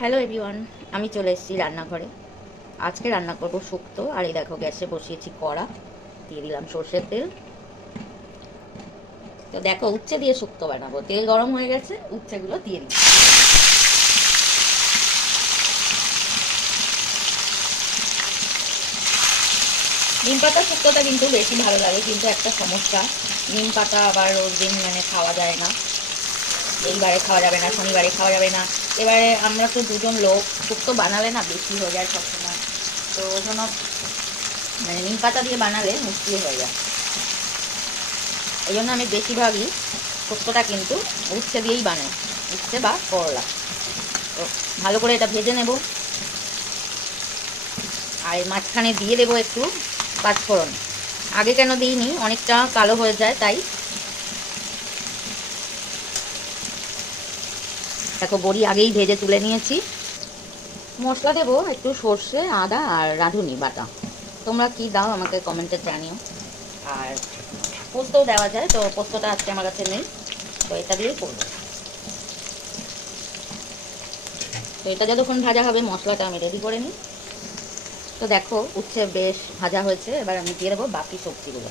Hello everyone, আমি চলে এসেছি রান্নাঘরে। আজকে রান্না করব শুক্তো। আর এই দেখো গ্যাসে বসিয়েছি কড়া, দিয়ে দিলাম সর্ষের তেল। তো দেখো উচ্ছে দিয়ে শুক্তো বানাবো। তেল গরম হয়ে গেছে, উচ্ছেগুলো দিয়ে দিই। নিম পাতা শুক্তোটা কিন্তু বেশি ভালো লাগে, কিন্তু একটা সমস্যা, নিম পাতা আবার রোজ দিন খাওয়া যায় না। এইবারে খাওয়া যাবে না, শনিবারে খাওয়া যাবে না। এবারে আমরা তো দুজন লোক, শুক্তো বানালে না বেশি হয়ে যায় সবসময়। তো ওই জন্য নিম পাতা দিয়ে বানালে মুশকিল হয়ে যায়। এই জন্য আমি বেশিরভাগই শুক্তোটা কিন্তু উচ্ছে দিয়েই বানাই, উচ্ছে বা করলা। তো ভালো করে এটা ভেজে নেব। আর মাঝখানে দিয়ে দেবো একটু পাঁচফোড়ন। আগে কেন দিইনি, অনেকটা কালো হয়ে যায় তাই। দেখো বড়ি আগেই ভেজে তুলে নিয়েছি। মশলা দেবো একটু সর্ষে, আদা আর রাঁধুনি বাটা। তোমরা কি দাও আমাকে কমেন্টে জানিও। আর পোস্তও দেওয়া যায়, তো পোস্তটা আজকে আমার কাছে নেই, তো এটা দিয়েই করবো। তো এটা যতক্ষণ ভাজা হবে মশলাটা আমি রেডি করে নিই। তো দেখো উচ্ছে বেশ ভাজা হয়েছে, এবার আমি দিয়ে দেবো বাকি সবজিগুলো।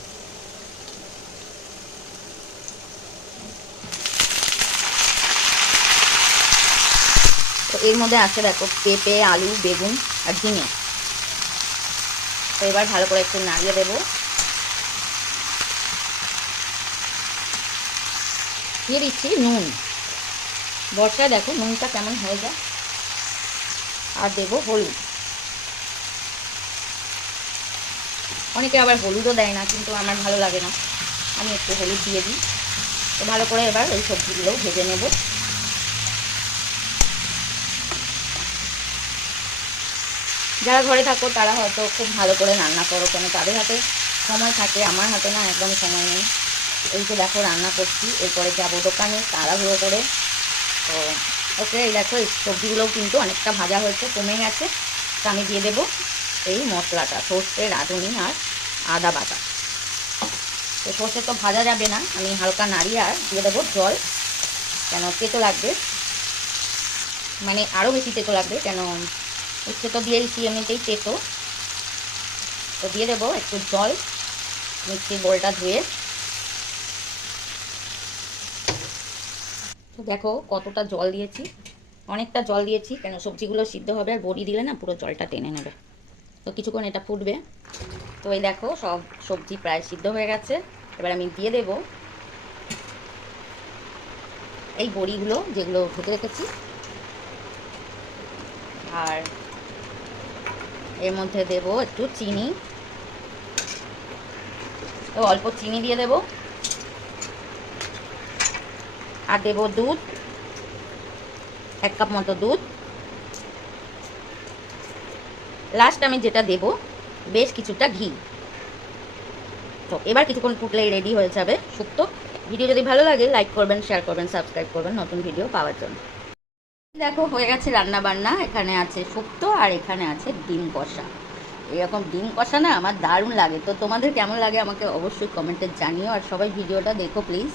তো এর মধ্যে আছে দেখো পেঁপে, আলু, বেগুন আর ঝিঙে। তো এবার ভালো করে একটু নাড়িয়ে দেবো। দিয়ে দিচ্ছি নুন। বর্ষায় দেখো নুনটা কেমন হয়ে যায়। আর দেবো হলুদ। অনেকে আবার হলুদও দেয় না, কিন্তু আমার ভালো লাগে না, আমি একটু হলুদ দিয়ে দিই। তো ভালো করে এবার এই সবজিগুলো ভেজে নেব। যারা ঘরে থাকো তারা হয়তো খুব ভালো করে রান্না করো, কেন তাদের হাতে সময় থাকে, আমার হাতে না একদম সময় নেই। এই তো দেখো রান্না করছি, এরপরে যাবো দোকানে তাড়াহুড়ো করে। তো ওকে, এই দেখো এই সবজিগুলোও কিন্তু অনেকটা ভাজা হয়েছে, কমে গেছে। তো আমি দিয়ে দেবো এই মশলাটা, সর্ষে, রাঁধুনি আর আদা বাটা। তো সর্ষে তো ভাজা যাবে না, আমি হালকা নাড়িয়ে আর দিয়ে দেবো জল, কেন তেতো লাগবে, আরও বেশি তেতো লাগবে, কেন উচ্ছে তো দিয়েছি এমনিতেই তেতো। তো দিয়ে দেবো একটু জল, মিক্সির বোলটা ধুয়ে। তো দেখো কতটা জল দিয়েছি, অনেকটা জল দিয়েছি, কেন সবজিগুলো সিদ্ধ হবে, আর বড়ি দিলে না পুরো জলটা টেনে নেবে। তো কিছুক্ষণ এটা ফুটবে। তো এই দেখো সব সবজি প্রায় সিদ্ধ হয়ে গেছে। এবার আমি দিয়ে দেব এই বড়িগুলো যেগুলো ভেজে রেখেছি, আর এর মধ্যে দেব একটু চিনি। তো অল্প চিনি দিয়ে দেব, আর দেব দুধ, 1 কাপ মতো দুধ। লাস্ট আমি যেটা দেব বেশ কিছুটা ঘি। তো এবার কিছুক্ষণ ফুটলেই রেডি হয়ে যাবে শুক্তো। ভিডিও যদি ভালো লাগে লাইক করবেন, শেয়ার করবেন, সাবস্ক্রাইব করবেন নতুন ভিডিও পাওয়ার জন্য। দেখো হয়ে গেছে রান্না বান্না। এখানে আছে শুক্তো আর এখানে আছে ডিম কষা। এরকম ডিম কষা না আমার দারুণ লাগে। তো তোমাদের কেমন লাগে আমাকে অবশ্যই কমেন্টে জানিও, আর সবাই ভিডিওটা দেখো প্লিজ।